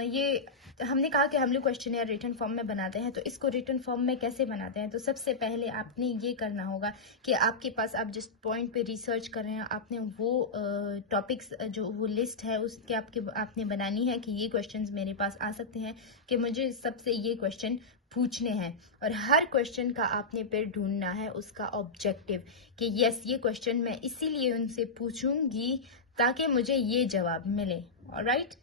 ये हमने कहा कि हम लोग क्वेश्चनेयर रिटन फॉर्म में बनाते हैं, तो इसको रिटन फॉर्म में कैसे बनाते हैं? तो सबसे पहले आपने ये करना होगा कि आपके पास आप जिस पॉइंट पे रिसर्च कर रहे हैं, आपने वो टॉपिक्स जो वो लिस्ट है उसके आपने बनानी है कि ये क्वेश्चंस मेरे पास आ सकते हैं, कि मुझे सबसे ये क्वेश्चन पूछने हैं। और हर क्वेश्चन का आपने फिर ढूंढना है उसका ऑब्जेक्टिव, कि यस ये क्वेश्चन मैं इसीलिए उनसे पूछूंगी ताकि मुझे ये जवाब मिले। ऑलराइट,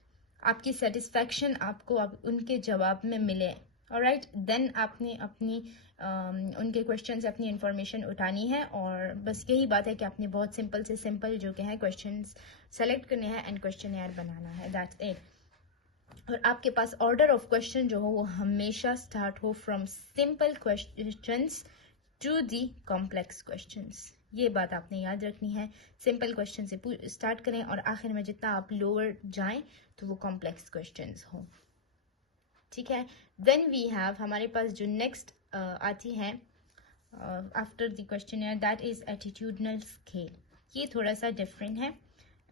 आपकी सेटिस्फैक्शन आपको उनके जवाब में मिले। ऑलराइट, देन आपने अपनी उनके क्वेश्चन से अपनी इंफॉर्मेशन उठानी है। और बस यही बात है कि आपने बहुत सिंपल से सिंपल जो कि है क्वेश्चंस सेलेक्ट करने हैं एंड क्वेश्चनेयर बनाना है, दैट्स इट। और आपके पास ऑर्डर ऑफ क्वेश्चन जो हो वो हमेशा स्टार्ट हो from simple questions to the complex questions. ये बात आपने याद रखनी है। सिंपल क्वेश्चन से स्टार्ट करें और आखिर में जितना आप लोअर जाएं तो वो कॉम्प्लेक्स क्वेश्चंस हो। ठीक है, देन वी हैव हमारे पास जो नेक्स्ट आती है after the questionnaire, that is attitudinal scale. ये थोड़ा सा डिफरेंट है,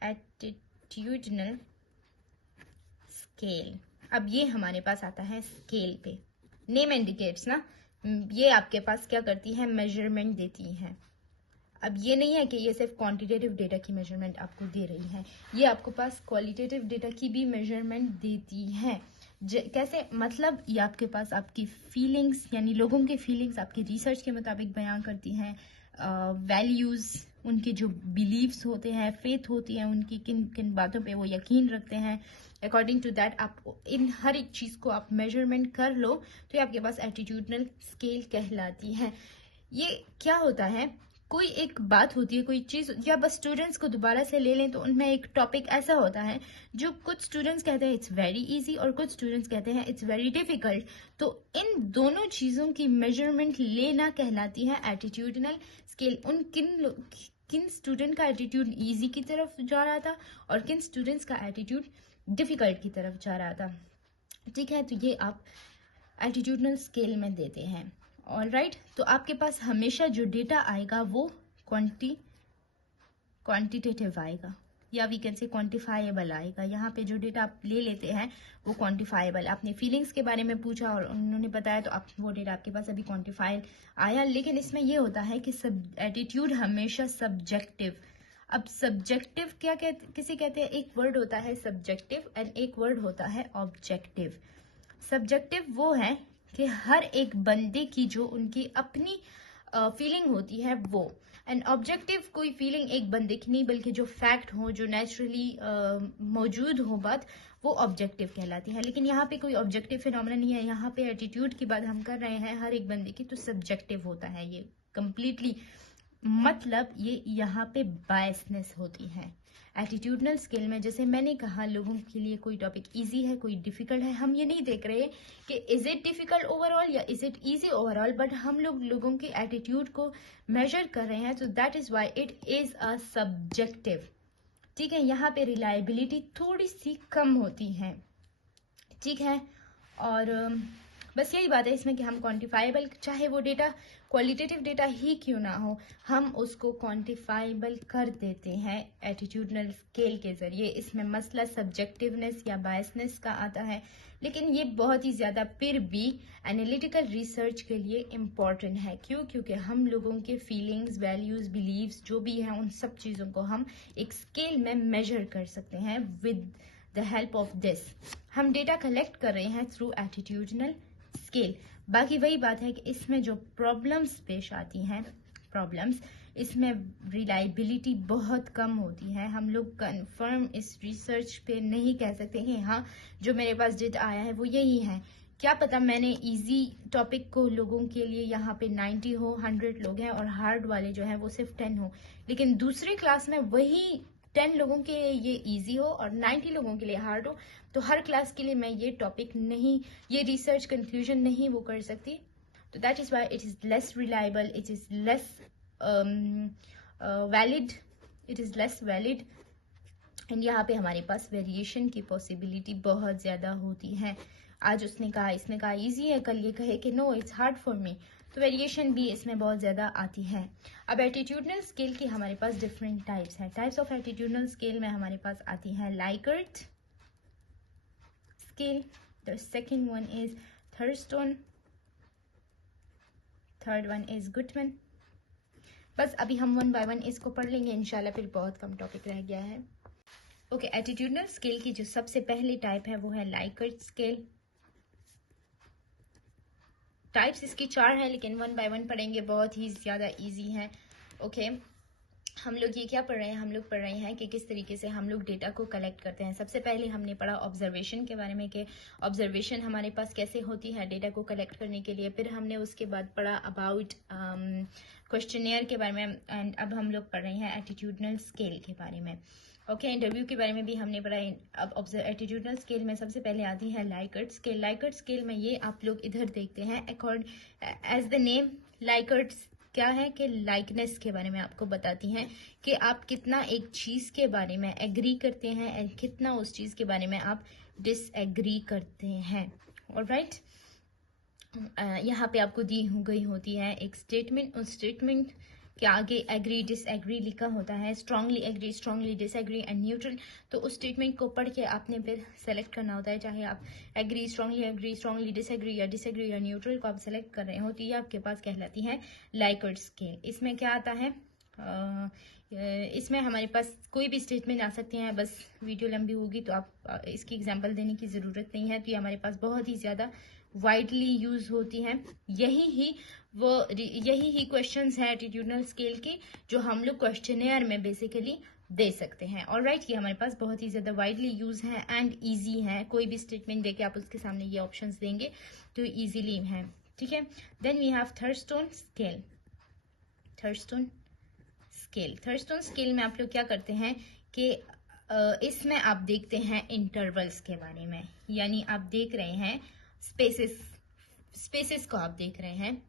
एटीट्यूडनल स्केल। अब ये हमारे पास आता है स्केल पे। नेम इंडिकेट्स ना, ये आपके पास क्या करती है, मेजरमेंट देती है। अब ये नहीं है कि ये सिर्फ क्वांटिटेटिव डेटा की मेजरमेंट आपको दे रही है, ये आपको पास क्वालिटेटिव डेटा की भी मेजरमेंट देती है। कैसे मतलब, ये आपके पास आपकी फीलिंग्स यानी लोगों के फीलिंग्स आपकी रिसर्च के मुताबिक बयां करती हैं। वैल्यूज, उनके जो बिलीव्स होते हैं, फेथ होती है उनकी, किन किन बातों पे वो यकीन रखते हैं, अकॉर्डिंग टू दैट आप इन हर एक चीज को आप मेजरमेंट कर लो तो ये आपके पास एटीट्यूडनल स्केल कहलाती है। ये क्या होता है, कोई एक बात होती है, कोई चीज, या बस स्टूडेंट्स को दोबारा से ले लें तो उनमें एक टॉपिक ऐसा होता है जो कुछ स्टूडेंट्स कहते हैं इट्स वेरी इजी और कुछ स्टूडेंट्स कहते हैं इट्स वेरी डिफिकल्ट। तो इन दोनों चीजों की मेजरमेंट लेना कहलाती है एटीट्यूडनल स्केल। उन किन स्टूडेंट का एटीट्यूड इजी की तरफ जा रहा था और किन स्टूडेंट्स का एटीट्यूड डिफिकल्ट की तरफ जा रहा था। ठीक है, तो ये आप एटीट्यूडनल स्केल में देते हैं। ऑलराइट, तो आपके पास हमेशा जो डेटा आएगा वो क्वांटिटेटिव आएगा, या वी कैन से क्वांटिफाइबल आएगा। यहाँ पे जो डेटा आप ले लेते हैं वो क्वांटिफाइबल। आपने फीलिंग्स के बारे में पूछा और उन्होंने बताया तो आप वो डेटा आपके पास अभी क्वांटिफाइड आया। लेकिन इसमें ये होता है कि एटीट्यूड हमेशा सब्जेक्टिव। अब सब्जेक्टिव क्या किसे कहते हैं, एक वर्ड होता है सब्जेक्टिव एंड एक वर्ड होता है ऑब्जेक्टिव। सब्जेक्टिव वो है कि हर एक बंदे की जो उनकी अपनी फीलिंग होती है वो, एंड ऑब्जेक्टिव कोई फीलिंग एक बंदे की नहीं बल्कि जो फैक्ट हो, जो नेचुरली मौजूद हो बात, वो ऑब्जेक्टिव कहलाती है। लेकिन यहाँ पे कोई ऑब्जेक्टिव फिनोमेना नहीं है, यहाँ पे एटीट्यूड की बात हम कर रहे हैं हर एक बंदे की, तो सब्जेक्टिव होता है ये कंप्लीटली। मतलब ये यहाँ पे बायसनेस होती है एटीट्यूडनल स्केल में। जैसे मैंने कहा, लोगों के लिए कोई टॉपिक इजी है, कोई डिफिकल्ट है, हम ये नहीं देख रहे कि इज इट डिफिकल्ट ओवरऑल या is it easy overall, but हम लोगों के एटीट्यूड को मेजर कर रहे हैं, तो that is why it is a subjective. ठीक है, यहाँ पे रिलायबिलिटी थोड़ी सी कम होती है। ठीक है, और बस यही बात है इसमें कि हम क्वांटिफाइबल, चाहे वो डेटा क्वालिटेटिव डेटा ही क्यों ना हो, हम उसको क्वांटिफाइबल कर देते हैं एटीट्यूडनल स्केल के जरिए। इसमें मसला सब्जेक्टिवनेस या बायसनेस का आता है, लेकिन ये बहुत ही ज्यादा फिर भी एनालिटिकल रिसर्च के लिए इम्पॉर्टेंट है। क्यों? क्योंकि हम लोगों के फीलिंग्स, वैल्यूज, बिलीव्स जो भी हैं, उन सब चीजों को हम एक स्केल में मेजर कर सकते हैं with the help of this. हम डेटा कलेक्ट कर रहे हैं थ्रू एटीट्यूडनल स्केल। बाकी वही बात है कि इसमें जो प्रॉब्लम्स पेश आती हैं, प्रॉब्लम्स, इसमें रिलायबिलिटी बहुत कम होती है। हम लोग कंफर्म इस रिसर्च पे नहीं कह सकते कि हाँ जो मेरे पास डेटा आया है वो यही है। क्या पता मैंने इजी टॉपिक को लोगों के लिए यहाँ पे 90 हो, 100 लोग हैं और हार्ड वाले जो हैं वो सिर्फ 10 हो, लेकिन दूसरी क्लास में वही 10 लोगों के लिए ये इजी हो और 90 लोगों के लिए हार्ड हो, तो हर क्लास के लिए मैं ये टॉपिक नहीं, ये रिसर्च कंक्लूजन नहीं वो कर सकती। तो that is why it is less reliable, it is less valid, it is less valid. And यहाँ पे हमारे पास वेरिएशन की पॉसिबिलिटी बहुत ज्यादा होती है। आज उसने कहा, इसने कहा इजी है, कल ये कहे कि no it's hard for me, तो वेरिएशन भी इसमें बहुत ज्यादा आती है। अब एटीट्यूडनल स्केल की हमारे पास डिफरेंट टाइप्स हैं। टाइप्स ऑफ एटीट्यूडनल स्केल में हमारे पास आती है Likert scale. The second one is Thurstone. Third one is Gutman. बस अभी हम 1 by 1 इसको पढ़ लेंगे इंशाल्लाह, फिर बहुत कम टॉपिक रह गया है. ओके, एटीट्यूडनल स्केल की जो सबसे पहली टाइप है वो है लाइकर्ट स्केल. टाइप्स इसकी 4 है, लेकिन 1 by 1 पढ़ेंगे, बहुत ही ज़्यादा इजी है. ओके, हम लोग ये क्या पढ़ रहे हैं, हम लोग पढ़ रहे हैं कि किस तरीके से हम लोग डेटा को कलेक्ट करते हैं. सबसे पहले हमने पढ़ा ऑब्जर्वेशन के बारे में कि ऑब्जर्वेशन हमारे पास कैसे होती है डेटा को कलेक्ट करने के लिए. फिर हमने उसके बाद पढ़ा अबाउट क्वेश्चनेयर के बारे में. एंड अब हम लोग पढ़ रहे हैं एटीट्यूडनल स्केल के बारे में. ओके, इंटरव्यू के बारे में भी हमने पढ़ा. अब एटीट्यूडनल स्केल में सबसे पहले आती है लाइकर्ट स्केल. लाइकर्ट स्केल में ये आप लोग इधर देखते हैं, एज द नेम लाइकर्ट क्या है कि लाइकनेस के बारे में आपको बताती हैं कि आप कितना एक चीज़ के बारे में एग्री करते हैं एंड कितना उस चीज़ के बारे में आप डिसएग्री करते हैं. ऑलराइट, यहाँ पे आपको दी गई होती है एक स्टेटमेंट. उस स्टेटमेंट के आगे एग्री डिसएग्री लिखा होता है. Strongly agree, strongly disagree and neutral. तो उस स्टेटमेंट को पढ़ के आपने फिर सेलेक्ट करना होता है, चाहे आप एग्री, स्ट्रांगली डिसएग्री या न्यूट्रल को आप सेलेक्ट कर रहे हो, तो ये आपके पास कहलाती है लाइकर्ट स्केल. इसमें क्या आता है, इसमें हमारे पास कोई भी स्टेटमेंट आ सकती हैं. बस वीडियो लंबी होगी तो आप इसकी एग्जांपल देने की ज़रूरत नहीं है. तो ये हमारे पास बहुत ही ज़्यादा वाइडली यूज होती हैं. यही ही क्वेश्चंस हैं एटीट्यूडनल स्केल की जो हम लोग क्वेश्चनेयर में बेसिकली दे सकते हैं. ऑलराइट, ये हमारे पास बहुत ही ज़्यादा वाइडली यूज है एंड ईजी है. कोई भी स्टेटमेंट देके आप उसके सामने ये ऑप्शंस देंगे तो ईजीली है. ठीक है. Then we have Thurstone scale. Thurstone scale में आप लोग क्या करते हैं कि इसमें आप देखते हैं इंटरवल्स के बारे में. यानी आप देख रहे हैं स्पेसेस को आप देख रहे हैं.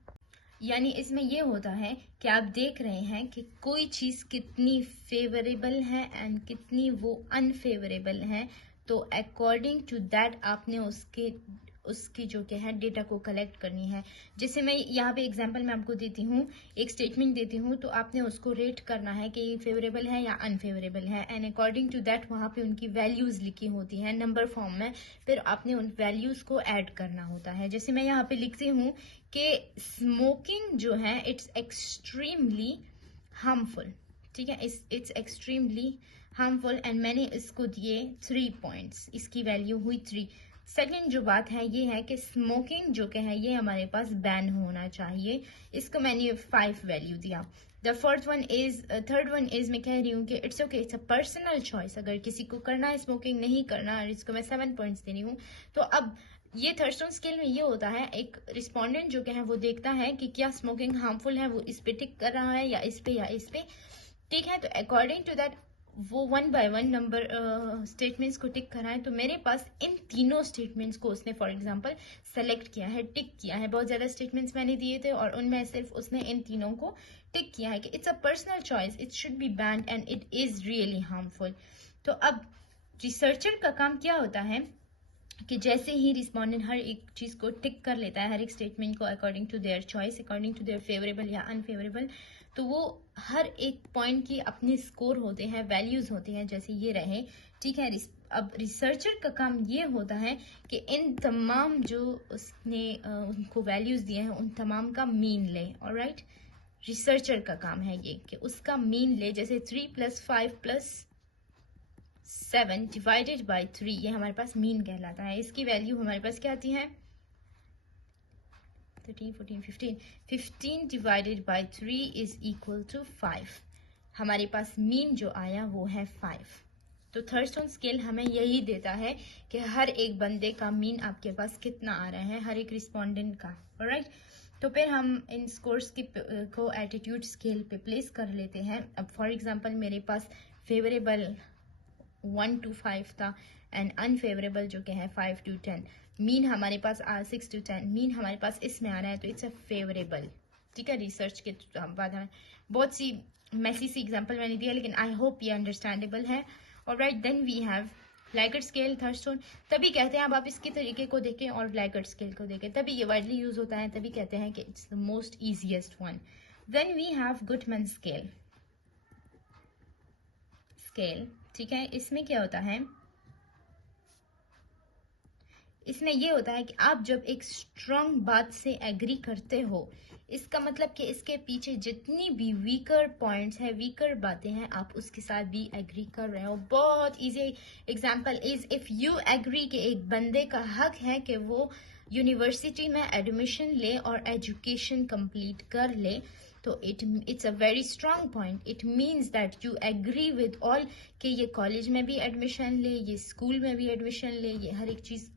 यानी इसमें ये होता है कि आप देख रहे हैं कि कोई चीज़ कितनी फेवरेबल है एंड कितनी वो अनफेवरेबल है. तो अकॉर्डिंग टू दैट आपने उसकी जो क्या है डेटा को कलेक्ट करनी है. जैसे मैं यहाँ पे एग्जांपल में आपको देती हूँ, एक स्टेटमेंट देती हूँ, तो आपने उसको रेट करना है कि ये फेवरेबल है या अनफेवरेबल है. एंड अकॉर्डिंग टू दैट वहाँ पे उनकी वैल्यूज लिखी होती हैं नंबर फॉर्म में. फिर आपने उन वैल्यूज को ऐड करना होता है. जैसे मैं यहाँ पे लिखती हूँ कि स्मोकिंग जो है इट्स एक्सट्रीमली हार्मफुल. ठीक है, इट्स एक्सट्रीमली हार्मफुल एंड मैंने इसको दिए 3 पॉइंट्स. इसकी वैल्यू हुई 3. सेकेंड जो बात है ये है कि स्मोकिंग जो कि है ये हमारे पास बैन होना चाहिए. इसको मैंने 5 वैल्यू दिया. थर्ड वन इज मैं कह रही हूँ कि it's okay, it's a personal choice. अगर किसी को करना है स्मोकिंग, नहीं करना, इसको मैं 7 पॉइंट्स दे रही हूँ. तो अब ये थर्स्टोन स्केल में ये होता है, एक रिस्पोंडेंट जो है वो देखता है कि क्या स्मोकिंग हार्मफुल है, वो इस पे टिक कर रहा है या इस पे या इस पे. ठीक है, तो अकॉर्डिंग टू दैट वो 1 by 1 नंबर स्टेटमेंट्स को टिक कराएं. तो मेरे पास इन तीनों स्टेटमेंट्स को उसने फॉर एग्जांपल सेलेक्ट किया है, टिक किया है. बहुत ज़्यादा स्टेटमेंट्स मैंने दिए थे और उनमें सिर्फ उसने इन तीनों को टिक किया है कि it's a personal choice, it should be band and it is really harmful. तो अब रिसर्चर का काम क्या होता है कि जैसे ही रिस्पोंडेंट हर एक चीज़ को टिक कर लेता है, हर एक स्टेटमेंट को according to their choice, according to their favourable या अनफेवरेबल, तो वो हर एक पॉइंट की अपने स्कोर होते हैं, वैल्यूज होते हैं. जैसे ये रहे. ठीक है, अब रिसर्चर का काम ये होता है कि इन तमाम जो उसने उनको वैल्यूज दिए हैं उन तमाम का मीन ले. ऑलराइट, रिसर्चर का काम है ये कि उसका मीन ले. जैसे 3 + 5 + 7 डिवाइडेड बाय 3, ये हमारे पास मीन कहलाता है. इसकी वैल्यू हमारे पास क्या आती है, 13, 14, 15. 15 divided by 3 is equal to 5. हमारे पास मीन जो आया वो है 5. तो थर्स्टोन स्केल हमें यही देता है कि हर एक बंदे का मीन आपके पास कितना आ रहा है, हर एक रिस्पोंडेंट का. ऑलराइट, तो फिर हम इन स्कोर्स को एटीट्यूड स्केल पे प्लेस कर लेते हैं. अब फॉर एग्जांपल मेरे पास फेवरेबल 1 to 5 था एंड अनफेवरेबल जो कि है 5 to 10. मीन हमारे पास 6 to 10. मीन हमारे पास इसमें आ रहा है तो इट्स अ फेवरेबल. ठीक है, रिसर्च के बाद हमें बहुत सी मैसी सी एग्जांपल मैंने दिया, लेकिन आई होप ये अंडरस्टैंडेबल है. Alright, then we have Likert scale, Thurstone. तभी कहते हैं, अब आप इसके तरीके को देखें और लाइकर्ट स्केल को देखें, तभी ये वाइडली यूज होता है, तभी कहते हैं कि it's the most easiest one. Then we have Guttman scale. ठीक है, इसमें क्या होता है, इसमें ये होता है कि आप जब एक स्ट्रांग बात से एग्री करते हो, इसका मतलब कि इसके पीछे जितनी भी वीकर पॉइंट्स है, वीकर बातें हैं, आप उसके साथ भी एग्री कर रहे हो। बहुत easy example is if you agree कि एक बंदे का हक है कि वो यूनिवर्सिटी में एडमिशन ले और एजुकेशन कंप्लीट कर ले, तो it's a very strong point. It means that you agree with all कि ये कॉलेज में भी एडमिशन ले, ये स्कूल में भी एडमिशन ले, ये हर एक चीज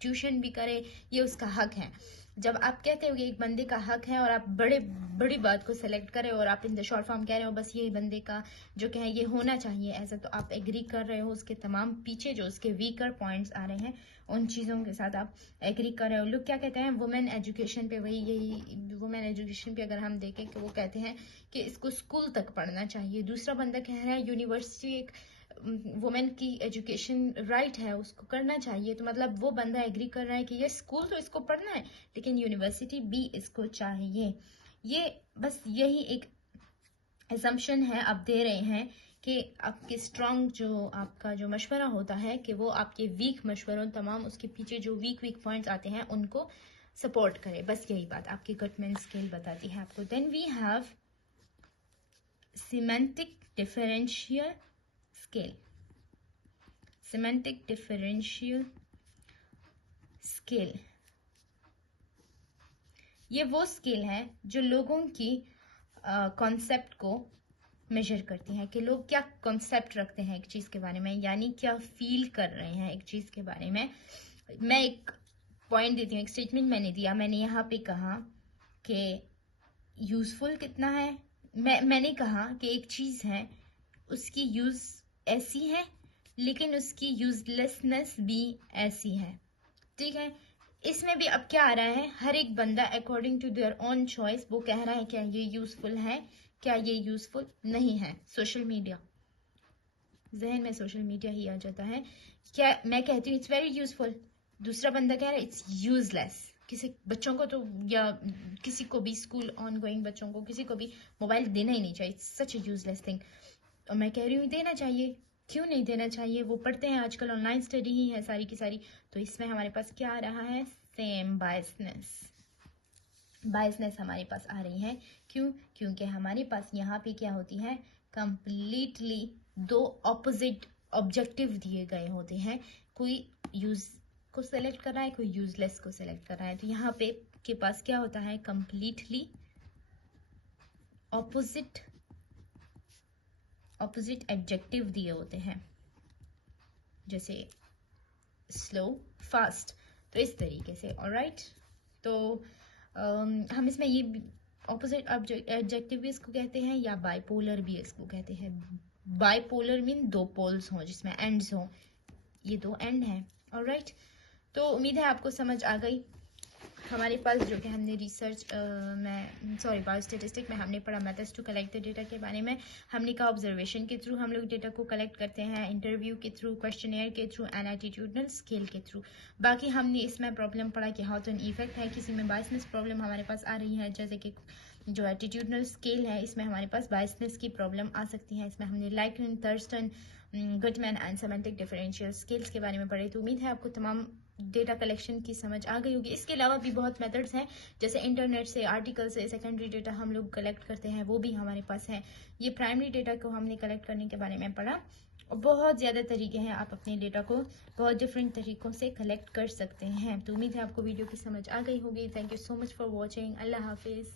ट्यूशन भी करे, ये उसका हक है। जब आप कहते हो कि एक बंदे का हक है और आप बड़ी बात को सेलेक्ट करें और आप इन द शॉर्ट फॉर्म कह रहे हो बस ये बंदे का जो क्या है ये होना चाहिए ऐसा, तो आप एग्री कर रहे हो उसके तमाम पीछे जो उसके वीकर पॉइंट्स आ रहे हैं उन चीज़ों के साथ आप एग्री कर रहे हो। लोग क्या कहते हैं वुमेन एजुकेशन पे, वही यही वुमेन एजुकेशन पे अगर हम देखें कि वो कहते हैं कि इसको स्कूल तक पढ़ना चाहिए, दूसरा बंदा कह रहा है यूनिवर्सिटी एक वुमेन की एजुकेशन राइट है उसको करना चाहिए, तो मतलब वो बंदा एग्री कर रहा है कि ये स्कूल तो इसको पढ़ना है लेकिन यूनिवर्सिटी भी इसको चाहिए। ये बस यही एक असम्पशन है आप दे रहे हैं कि आपके स्ट्रांग जो आपका जो मशवरा होता है कि वो आपके वीक मशवरों तमाम उसके पीछे जो वीक पॉइंट्स आते हैं उनको सपोर्ट करे, बस यही बात आपकी गटमैन स्केल बताती है आपको। Then we have semantic differential scale. Semantic differential scale ये वो स्केल है जो लोगों की कॉन्सेप्ट को मेजर करती है कि लोग क्या कॉन्सेप्ट रखते हैं एक चीज़ के बारे में, यानी क्या फील कर रहे हैं एक चीज़ के बारे में। मैं एक पॉइंट देती हूँ, एक स्टेटमेंट मैंने दिया, मैंने यहाँ पे कहा कि यूजफुल कितना है। मैंने कहा कि एक चीज़ है उसकी यूज़ ऐसी है लेकिन उसकी यूजलेसनेस भी ऐसी है, ठीक है। इसमें भी अब क्या आ रहा है, हर एक बंदा according to their own choice वो कह रहा है क्या ये यूजफुल है, क्या ये यूजफुल नहीं है। सोशल मीडिया, जहन में सोशल मीडिया ही आ जाता है। क्या मैं कहती हूँ इट्स वेरी यूजफुल, दूसरा बंदा कह रहा है इट्स यूजलेस। किसी बच्चों को तो या किसी को भी स्कूल ऑन गोइंग बच्चों को किसी को भी मोबाइल देना ही नहीं चाहिए, it's such A useless thing. और मैं कह रही हूँ देना चाहिए, क्यों नहीं देना चाहिए, वो पढ़ते हैं आजकल, ऑनलाइन स्टडी ही है सारी की सारी। तो इसमें हमारे पास क्या आ रहा है, सेम बायसनेस हमारे पास आ रही है। क्यों? क्योंकि हमारे पास यहाँ पे क्या होती है, कंप्लीटली दो ऑपोजिट ऑब्जेक्टिव दिए गए होते हैं। कोई यूज को सेलेक्ट कर रहा है, कोई यूजलेस को सेलेक्ट कर रहा है। तो यहाँ पे के पास क्या होता है, कंप्लीटली ऑपोजिट एडजेक्टिव दिए होते हैं, जैसे स्लो, फास्ट, तो इस तरीके से। ऑलराइट, तो हम इसमें ये ऑपोजिट एडजेक्टिव भी इसको कहते हैं या बाइपोलर भी इसको कहते हैं। बाइपोलर मीन दो पोल्स हों जिसमें एंड्स हों, ये दो एंड हैं। ऑलराइट, तो उम्मीद है आपको समझ आ गई। हमारे पास जो कि हमने रिसर्च बायोस्टैटिस्टिक में हमने पढ़ा methods to collect the data के बारे में। हमने कहा ऑब्जर्वेशन के थ्रू हम लोग डेटा को कलेक्ट करते हैं, इंटरव्यू के थ्रू, क्वेश्चनेयर के थ्रू एंड एटीट्यूडनल स्केल के थ्रू। बाकी हमने इसमें प्रॉब्लम पढ़ा कि हाउ टू इफेक्ट है, किसी में बायसनेस प्रॉब्लम हमारे पास आ रही है, जैसे कि जो एटीट्यूडनल स्केल है इसमें हमारे पास बायसनेस की प्रॉब्लम आ सकती है। इसमें हमने Likert, Thurstone, Guttman and semantic differential scales के बारे में पढ़े। तो उम्मीद है आपको तमाम डेटा कलेक्शन की समझ आ गई होगी। इसके अलावा भी बहुत मेथड्स हैं, जैसे इंटरनेट से, आर्टिकल से सेकेंडरी डेटा हम लोग कलेक्ट करते हैं, वो भी हमारे पास है। ये प्राइमरी डेटा को हमने कलेक्ट करने के बारे में पढ़ा। और बहुत ज़्यादा तरीके हैं, आप अपने डेटा को बहुत डिफरेंट तरीकों से कलेक्ट कर सकते हैं। तो उम्मीद है आपको वीडियो की समझ आ गई होगी। Thank you so much for watching. Allah हाफिज़।